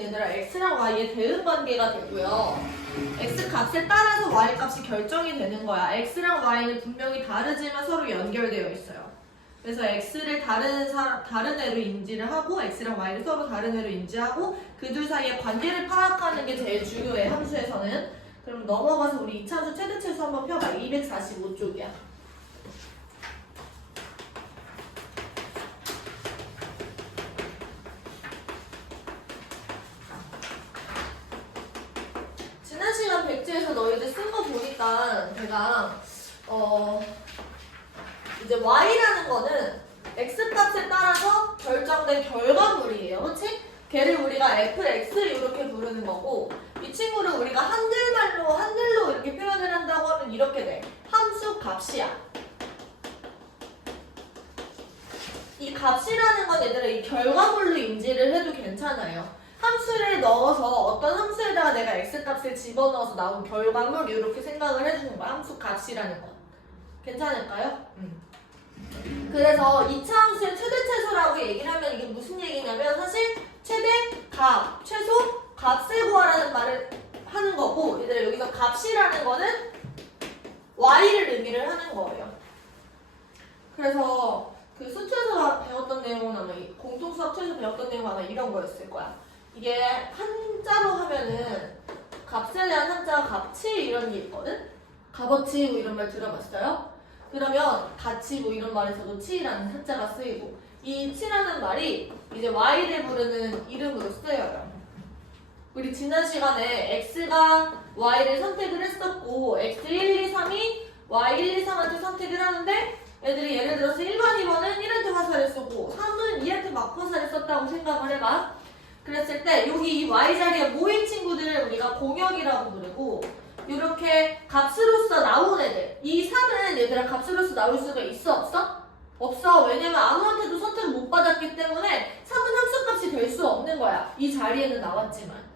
것은 얘들아 x랑 y의 대응 관계가 되고요. x 값에 따라서 y 값이 결정이 되는 거야. x랑 y는 분명히 다르지만 서로 연결되어 있어요. 그래서 x를 다른 애로 인지를 하고 x랑 y를 서로 다른 애로 인지하고 그 둘 사이의 관계를 파악하는 게 제일 중요해, 함수에서는. 그럼 넘어가서 우리 이차함수 최대체수 한번 펴봐. 245쪽이야. 지난 시간 백지에서 너희들 쓴 거 보니까 제가 이제 y라는 거는 x값에 따라서 결정된 결과물이에요. 그치? 걔를 우리가 fx 이렇게 부르는 거고, 이 친구를 우리가 한글로 이렇게 표현을 한다고 하면 이렇게 돼. 함수 값이야. 이 값이라는 건 얘들아 이 결과물로 인지를 해도 괜찮아요. 함수를 넣어서 어떤 함수에다가 내가 x값을 집어넣어서 나온 결과물 이렇게 생각을 해주는 거야. 함수 값이라는 건. 괜찮을까요? 그래서 2차 함수의 최대체수라고 얘기를 하면 이게 무슨 얘기냐면 사실 최대, 값, 최소, 값을 구하라는 말을 하는 거고, 얘들아 여기서 값이라는 거는 y를 의미를 하는 거예요. 그래서 그 수투에서 배웠던 내용은 아마 공통수학처에서 배웠던 내용은 아마 이런 거였을 거야. 이게 한자로 하면은 값에 대한 한자가 값치 이런 게 있거든? 값어치 뭐 이런 말 들어봤어요? 그러면 같이 뭐 이런 말에서도 치라는 한자가 쓰이고, 이 치라는 말이 이제 y를 부르는 이름으로 쓰여요. 우리 지난 시간에 x가 y를 선택을 했었고 x 1, 2, 3이 y 1, 2, 3한테 선택을 하는데 애들이 예를 들어서 1번, 2번은 1한테 화살을 쏘고 3은 2한테 막 화살을 썼다고 생각을 해봐. 그랬을 때 여기 이 y 자리에 모인 친구들을 우리가 공역이라고 부르고, 이렇게 값으로서 나온 애들, 이 3은 얘들아 값으로서 나올 수가 있어 없어? 없어. 왜냐면 아무한테도 선택을 못 받았기 때문에 3은 함수값이 될 수 없는 거야. 이 자리에는 나왔지만.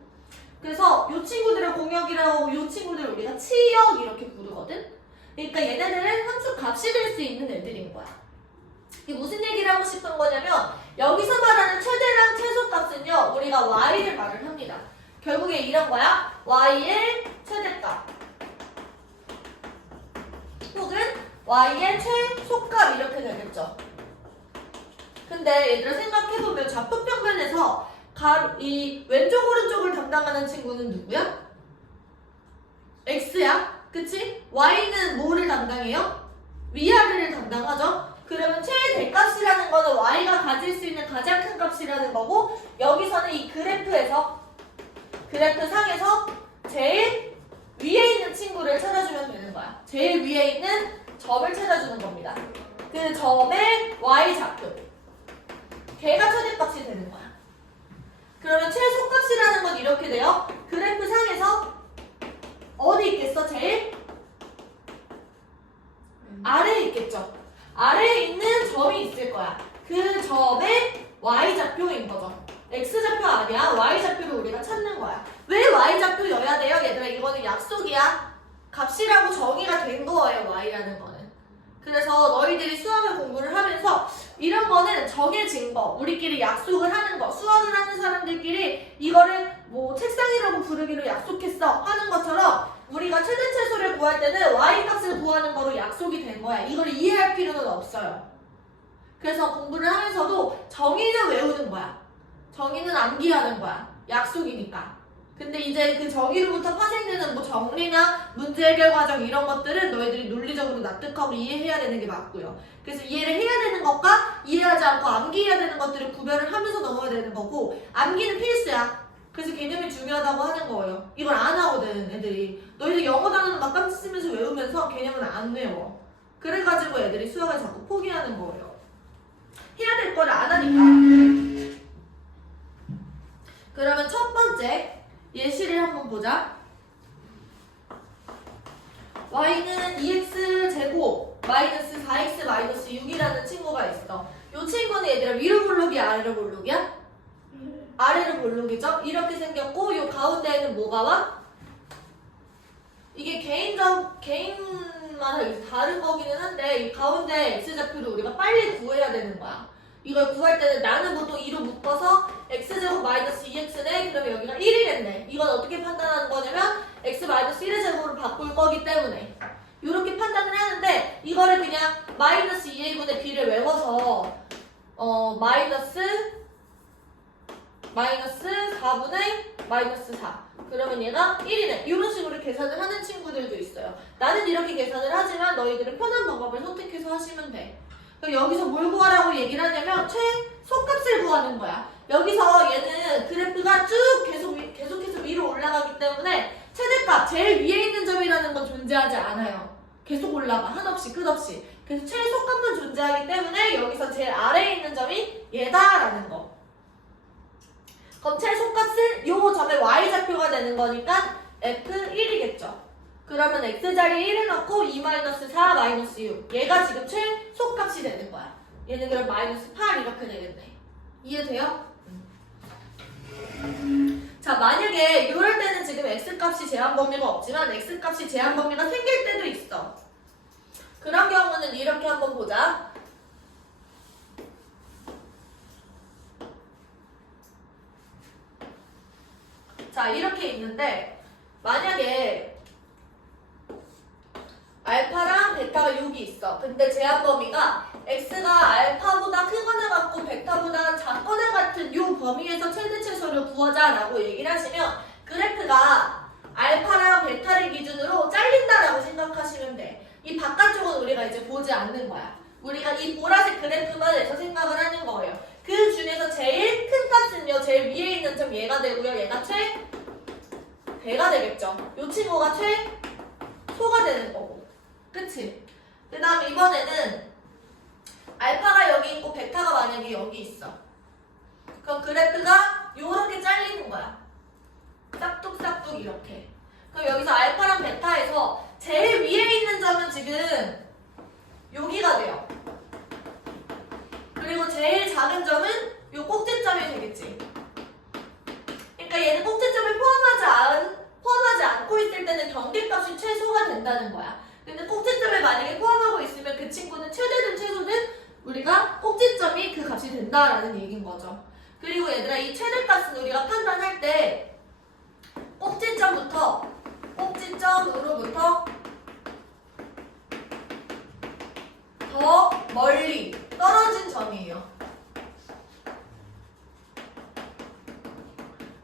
그래서 이 친구들을 공역이라고 하고 이 친구들을 우리가 치역 이렇게 부르거든? 그러니까 얘네들은 함수값이 될 수 있는 애들인 거야. 이게 무슨 얘기를 하고 싶은 거냐면 여기서 말하는 최대랑 최소값은요 우리가 y를 말을 합니다. 결국에 이런 거야. y의 최대값 혹은 y의 최소값 이렇게 되겠죠. 근데 얘들아 생각해보면 좌표평면에서 이 왼쪽 오른쪽을 담당하는 친구는 누구야? x야. 그치? y는 뭐를 담당해요? 위아래를 담당하죠. 그러면 최대값이라는 거는 y가 가질 수 있는 가장 큰 값이라는 거고, 여기서는 이 그래프에서 그래프 상에서 제일 위에 있는 친구를 찾아주면 되는 거야. 제일 위에 있는 점을 찾아주는 겁니다. 그 점의 y좌표, 걔가 최대값이 되는 거야. 그러면 최소값이라는 건 이렇게 돼요. 그래프 상에서 어디 있겠어? 제일 아래에 있겠죠. 아래에 있는 점이 있을 거야. 그 점의 y좌표인 거죠. x좌표 아니야. y좌표를 우리가 찾는 거야. 왜 y좌표여야 돼요? 얘들아 이거는 약속이야. 값이라고 정의가 된 거예요. y라는 거는. 그래서 너희들이 수학을 공부를 하면서 이런 거는 정해진 거, 우리끼리 약속을 하는 거, 수학을 하는 사람들끼리 이거를 뭐 책상이라고 부르기로 약속했어 하는 것처럼 우리가 최대체수를 구할 때는 y값을 구하는 거로 약속이 된 거야. 이걸 이해할 필요는 없어요. 그래서 공부를 하면서도 정의는 외우는 거야. 정의는 암기하는 거야. 약속이니까. 근데 이제 그 정의로부터 파생되는 뭐 정리나 문제 해결 과정 이런 것들은 너희들이 논리적으로 납득하고 이해해야 되는 게 맞고요. 그래서 이해를 해야 되는 것과 이해하지 않고 암기해야 되는 것들을 구별을 하면서 넘어야 되는 거고, 암기는 필수야. 그래서 개념이 중요하다고 하는 거예요. 이걸 안 하거든 애들이. 너희들 영어 단어는 막 깜짝 쓰면서 외우면서 개념은 안 외워. 그래가지고 애들이 수학을 자꾸 포기하는 거예요. 해야 될 거를 안 하니까. 그러면 첫 번째 예시를 한번 보자. y는 2x제곱 마이너스 4x 마이너스 6이라는 친구가 있어. 이 친구는 얘들아 위로 볼록이야 아래로 볼록이야? 아래로 볼록이죠? 이렇게 생겼고 이 가운데에는 뭐가 와? 이게 개인마다 다른 거기는 한데 이 가운데 x좌표를 우리가 빨리 구해야 되는 거야. 이걸 구할 때는 나는 보통 2로 묶어서 x제곱 마이너스 2x네. 그러면 그러면 여기가 1이겠네. 이건 어떻게 판단하는 거냐면 x-1의 제곱으로 바꿀 거기 때문에 이렇게 판단을 하는데 이거를 그냥 마이너스 2a분의 b를 외워서 마이너스 4분의 마이너스 4 그러면 얘가 1이네. 이런 식으로 계산을 하는 친구들도 있어요. 나는 이렇게 계산을 하지만 너희들은 편한 방법을 선택해서 하시면 돼. 그럼 여기서 뭘 구하라고 얘기를 하냐면 최소값을 구하는 거야. 여기서 얘는 그래프가 쭉 계속해서 위로 올라가기 때문에 최대값, 제일 위에 있는 점이라는 건 존재하지 않아요. 계속 올라가. 한없이 끝없이. 그래서 최소값만 존재하기 때문에 여기서 제일 아래에 있는 점이 얘다라는 거. 그럼 최소값은 요 점의 y좌표가 되는 거니까 f1이겠죠. 그러면 x자리에 1을 넣고 2-4 -6 얘가 지금 최소값이 되는 거야. 얘는 그럼 -8 이렇게 되겠네. 이해돼요? 자, 만약에 이럴 때는 지금 x값이 제한 범위가 없지만 x값이 제한 범위가 생길 때도 있어. 그런 경우는 이렇게 한번 보자. 자, 이렇게 있는데 만약에 알파랑 베타가 여기 있어. 근데 제한 범위가 x가 알파보다 크거나 같고 베타보다 작거나 같은 요 범위에서 최대 최소를 구하자 라고 얘기를 하시면 그래프가 알파랑 베타를 기준으로 잘린다라고 생각하시면 돼. 이 바깥쪽은 우리가 이제 보지 않는 거야. 우리가 이 보라색 그래프만 해서 생각을 하는 거예요. 그 중에서 제일 큰 값은요, 제일 위에 있는 점 얘가 되고요. 얘가 최대가 되겠죠. 요 친구가 최소가 되는 거고. 그치? 그 다음 이번에는 알파가 여기 있고 베타가 만약에 여기 있어. 그럼 그래프가 요렇게 잘리는 거야. 싹둑싹둑 이렇게. 그럼 여기서 알파랑 베타에서 제일 위에 있는 점은 지금 여기가 돼요. 그리고 제일 작은 점은 요 꼭지점이 되겠지. 그러니까 얘는 꼭지점을 포함하지 않고 있을 때는 경계값이 최소가 된다는 거야. 근데 꼭지점을 만약에 포함하고 있으면 그 친구는 최대든 최소든 우리가 꼭지점이 그 값이 된다라는 얘기인 거죠. 그리고 얘들아, 이 최대값은 우리가 판단할 때 꼭지점으로부터 더 멀리 떨어진 점이에요.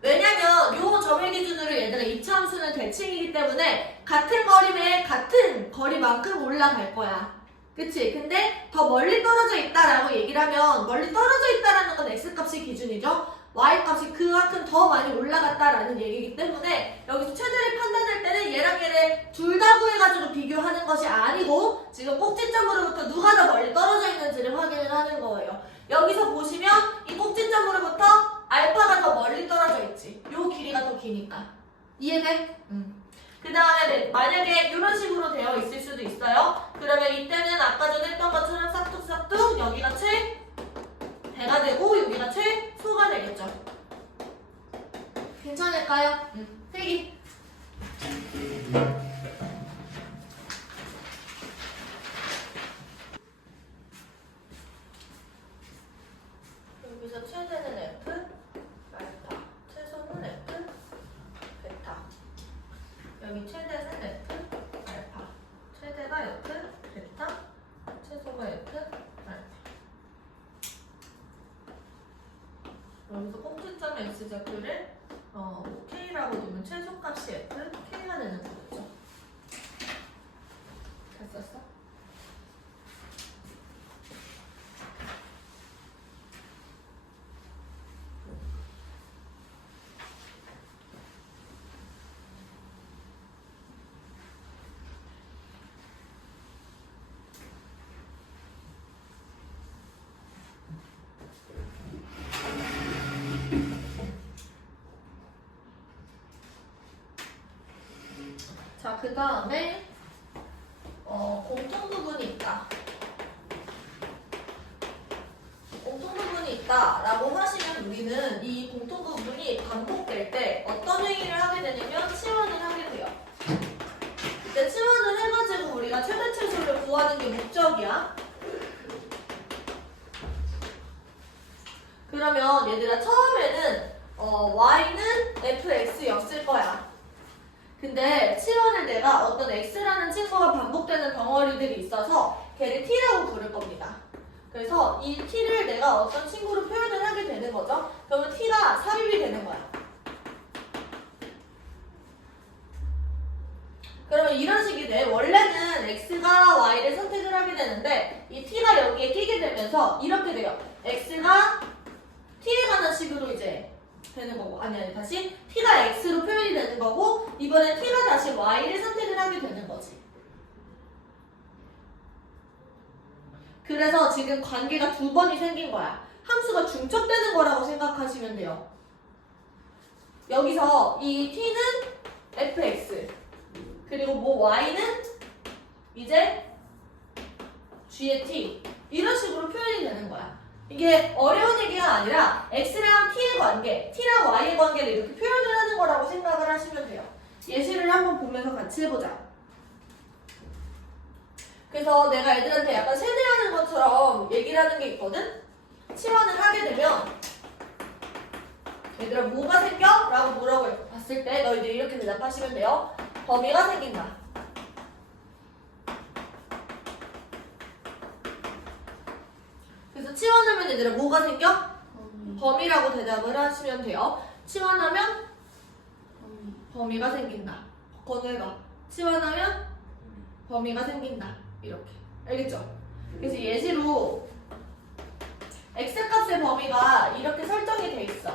왜냐면 요 점을 기준으로 얘들아 이차함수는 대칭이기 때문에 같은 거리면 같은 거리만큼 올라갈 거야. 그치? 근데 더 멀리 떨어져 있다라고 얘기를 하면 멀리 떨어져 있다라는 건 x값이 기준이죠. y값이 그만큼 더 많이 올라갔다라는 얘기이기 때문에 여기서 최대를 판단할 때는 얘랑 얘를 둘 다 구해가지고 비교하는 것이 아니고 지금 꼭지점으로부터 누가 더 멀리 떨어져 있는지를 확인을 하는 거예요. 여기서 보시면 이 꼭지점으로부터 알파가 더 멀리 떨어져 있지. 요 길이가 더 기니까. 이해돼? 그 다음에 만약에 이런 식으로 되어 있을 수도 있어요. 그러면 이때는 아까 전에 했던 것처럼 싹둑싹둑 여기가 최대가 되고 여기가 최소가 되겠죠. 괜찮을까요? 세기. 여기서 최대는 F, 알파, 최소는 F, 베타. 여기 최대는 F, 알파, 최대가 F, 베타, 최소가 F, 알파. 여기서 꼭지점 X좌표를 K라고 두면 최소값이 F, K가 되는 거겠죠. 됐었어? 자, 그 다음에 공통부분이 있다. 공통부분이 있다라고 하시면 우리는 이 공통부분이 반복될 때 어떤 행위를 하게 되냐면 치환을 하게 돼요. 이때 치환을 해가지고 우리가 최대 최소를 구하는 게 목적이야. 그러면 얘들아 처음에는 y는 fx였을 거야. 근데 치환을 내가 어떤 x라는 친구가 반복되는 덩어리들이 있어서 걔를 t라고 부를 겁니다. 그래서 이 t를 내가 어떤 친구로 표현을 하게 되는 거죠. 그러면 t가 삽입이 되는 거야. 그러면 이런 식이 돼. 원래는 x가 y를 선택을 하게 되는데 이 t가 여기에 끼게 되면서 이렇게 돼요. x가 t에 관한 식으로 이제 되는 거고, 아니 다시 t가 x로 표현이 되는 거고, 이번엔 t가 다시 y를 선택을 하게 되는 거지. 그래서 지금 관계가 두 번이 생긴 거야. 함수가 중첩되는 거라고 생각하시면 돼요. 여기서 이 t는 fx, 그리고 뭐 y는 이제 g의 t, 이런 식으로 표현이 되는 거야. 이게 어려운 얘기가 아니라 x랑 t의 관계, t랑 y의 관계를 이렇게 표현을 하는 거라고 생각을 하시면 돼요. 예시를 한번 보면서 같이 해보자. 그래서 내가 애들한테 약간 세뇌하는 것처럼 얘기를 하는 게 있거든? 치환을 하게 되면 얘들아 뭐가 생겨? 라고 뭐라고 봤을 때 너희들이 이렇게 대답하시면 돼요. 범위가 생긴다. 그래서 치환하면 얘들아 뭐가 생겨? 범위라고 대답을 하시면 돼요. 치환하면 범위가 생긴다. 건우가 치환하면 범위가 생긴다. 이렇게. 알겠죠? 그래서 예시로 x값의 범위가 이렇게 설정이 돼 있어.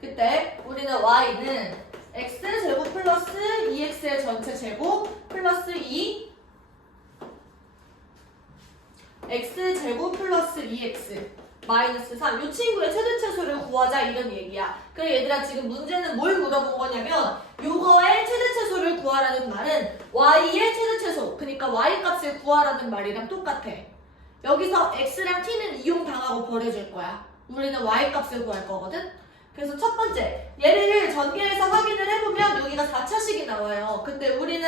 그때 우리는 y는 x제곱 플러스 2x의 전체 제곱 플러스 2 x제곱 플러스 2x 마이너스 3, 이 친구의 최대최소를 구하자 이런 얘기야. 그래 얘들아, 지금 문제는 뭘 물어본 거냐면 요거의 최대최소를 구하라는 말은 y의 최대최소, 그러니까 y 값을 구하라는 말이랑 똑같아. 여기서 x랑 t는 이용당하고 버려줄 거야. 우리는 y 값을 구할 거거든. 그래서 첫 번째, 얘를 전개해서 확인을 해보면 여기가 4차식이 나와요. 근데 우리는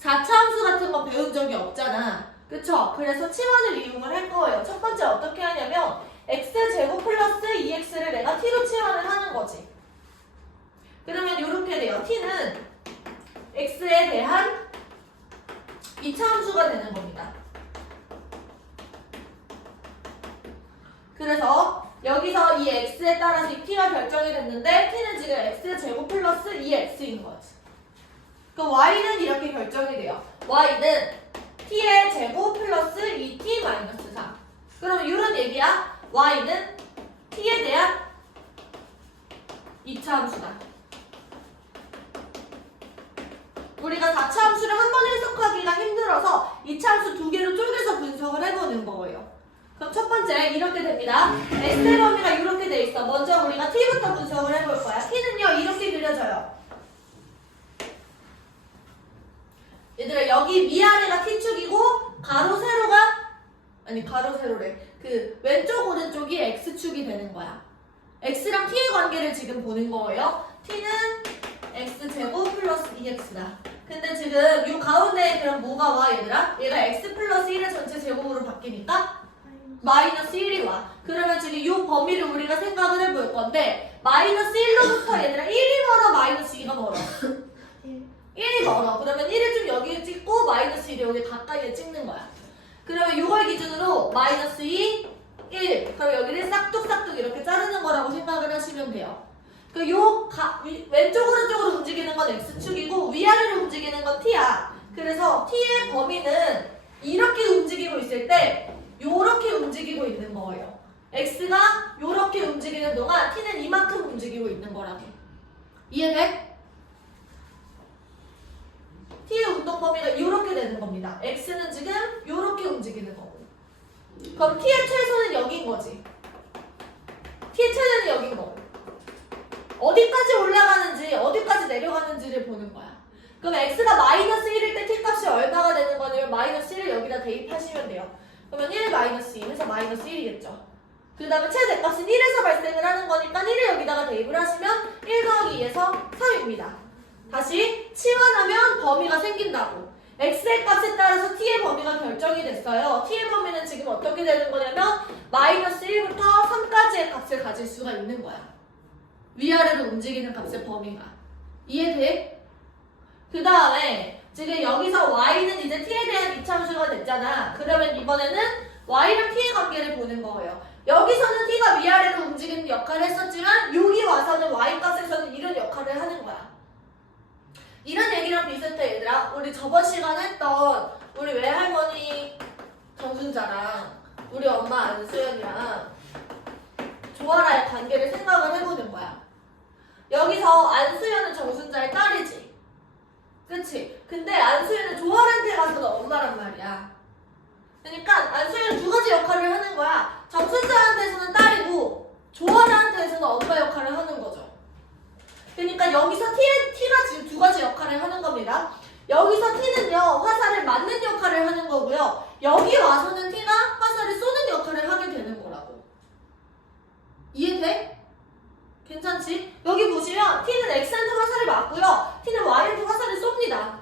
4차 함수 같은 거 배운 적이 없잖아. 그쵸? 그래서 치환을 이용을 할 거예요. 첫 번째 어떻게 하냐면 x제곱 플러스 2x를 내가 t로 치환을 하는 거지. 그러면 이렇게 돼요. t는 x에 대한 2차 함수가 되는 겁니다. 그래서 여기서 이 x에 따라서 이 t가 결정이 됐는데 t는 지금 x제곱 플러스 2x인 거지. 그럼 y는 이렇게 결정이 돼요. y는 t의 제곱 플러스 2t 마이너스 3. 그럼 이런 얘기야. y는 t에 대한 2차 함수다. 우리가 4차 함수를 한 번 해석하기가 힘들어서 2차 함수 두 개로 쪼개서 분석을 해보는 거예요. 그럼 첫 번째 이렇게 됩니다. x의 범위가 이렇게 돼 있어. 먼저 우리가 t부터 분석을 해볼 거야. t는요 이렇게 그려져요. 얘들아, 여기 위아래가 t축이고 가로 세로가, 아니 가로 세로래, 그 왼쪽 오른쪽이 x축이 되는 거야. x랑 t의 관계를 지금 보는 거예요. t는 x제곱 플러스 2x다. 근데 지금 이 가운데에 그럼 뭐가 와 얘들아? 얘가 x 플러스 1의 전체 제곱으로 바뀌니까 마이너스 1이 와. 그러면 지금 이 범위를 우리가 생각을 해볼 건데 마이너스 1로부터 얘들아 1이 멀어 마이너스 2가 멀어? 1이 멀어. 그러면 1을 좀 여기에 찍고 마이너스 1을 여기 가까이에 찍는 거야. 그러면 이걸 기준으로 마이너스 2, 1. 그럼 여기를 싹둑싹둑 이렇게 자르는 거라고 생각을 하시면 돼요. 그 왼쪽 오른쪽으로 움직이는 건 x축이고 위아래로 움직이는 건 t야. 그래서 t의 범위는 이렇게 움직이고 있을 때 요렇게 움직이고 있는 거예요. x가 요렇게 움직이는 동안 t는 이만큼 움직이고 있는 거라고. 이해돼? t의 운동 범위가 이렇게 되는 겁니다. x는 지금 이렇게 움직이는 거고. 그럼 t의 최소는 여긴 거지. t의 최대는 여긴 거고. 어디까지 올라가는지 어디까지 내려가는지를 보는 거야. 그럼 x가 마이너스 1일 때 t값이 얼마가 되는 거냐면 마이너스 1을 여기다 대입하시면 돼요. 그러면 1 마이너스 2에서 마이너스 1이겠죠. 그 다음에 최대값은 1에서 발생을 하는 거니까 1을 여기다가 대입을 하시면 1 더하기 2에서 3입니다. 다시 치환하면 범위가 생긴다고. x의 값에 따라서 t의 범위가 결정이 됐어요. t의 범위는 지금 어떻게 되는 거냐면 마이너스 1부터 3까지의 값을 가질 수가 있는 거야. 위아래로 움직이는 값의 범위가. 이해돼? 그 다음에 지금 여기서 y는 이제 t에 대한 이차함수가 됐잖아. 그러면 이번에는 y랑 t의 관계를 보는 거예요. 여기서는 t가 위아래로 움직이는 역할을 했었지만 여기 와서는 y값에서는 이런 역할을 하는 거야. 이런 얘기랑 비슷해 얘들아. 우리 저번 시간에 했던 우리 외할머니 정순자랑 우리 엄마 안수연이랑 조아라의 관계를 생각을 해보는 거야. 여기서 안수연은 정순자의 딸이지. 그치? 근데 안수연은 조아라한테 가서는 엄마란 말이야. 그러니까 안수연은 두 가지 역할을 하는 거야. 정순자한테서는 딸이고 조아라한테서는 엄마 역할을 하는 거죠. 그러니까 여기서 T가 지금 두 가지 역할을 하는 겁니다. 여기서 T는요 화살을 맞는 역할을 하는 거고요. 여기 와서는 T가 화살을 쏘는 역할을 하게 되는 거라고. 이해돼? 괜찮지? 여기 보시면 T는 X한테 화살을 맞고요. T는 Y한테 화살을 쏩니다.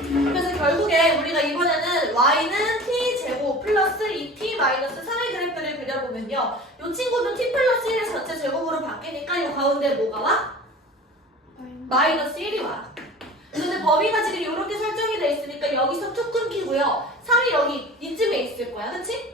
그래서 결국에 우리가 이번에는 Y는 T제곱 플러스 2T 마이너스 3의 그래프를 그려보면요. 이 친구도 T 플러스 1의 전체 제곱으로 바뀌니까 이 가운데 뭐가 와? 마이너스 1이 와. 근데 범위가 지금 이렇게 설정이 돼 있으니까 여기서 툭 끊기고요. 3이 여기 이쯤에 있을 거야. 그치?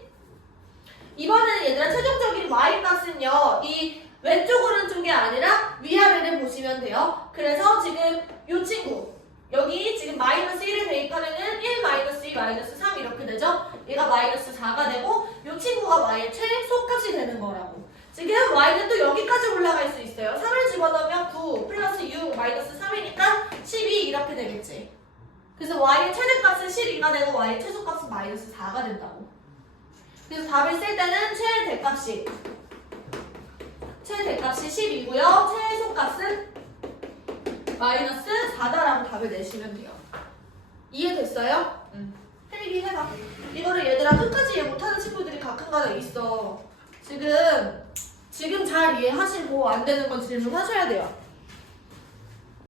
이번에는 얘들아 최종적인 Y값은요. 이 왼쪽 오른쪽이 아니라 위아래를 보시면 돼요. 그래서 지금 이 친구 여기 지금 마이너스 1을 대입하면은 1 마이너스 2 마이너스 3 이렇게 되죠? 얘가 마이너스 4가 되고 이 친구가 Y의 최소값이 되는 거라고. 지금 Y는 또 여기까지 올라갈 수 있어요. 3을 집어넣으면 9 플러스 6 마이너스 3이니까 12 이렇게 되겠지. 그래서 Y의 최대값은 12가 되고 Y의 최소값은 마이너스 4가 된다고. 그래서 답을 쓸 때는 최대값이 10이고요. 최소값은 마이너스 4다라고 답을 내시면 돼요. 이해됐어요? 응. 혜리기 해봐. 이거를 얘들아 끝까지 이해 못하는 친구들이 가끔가다 있어. 지금 잘 이해하시고 안 되는 건 질문하셔야 돼요.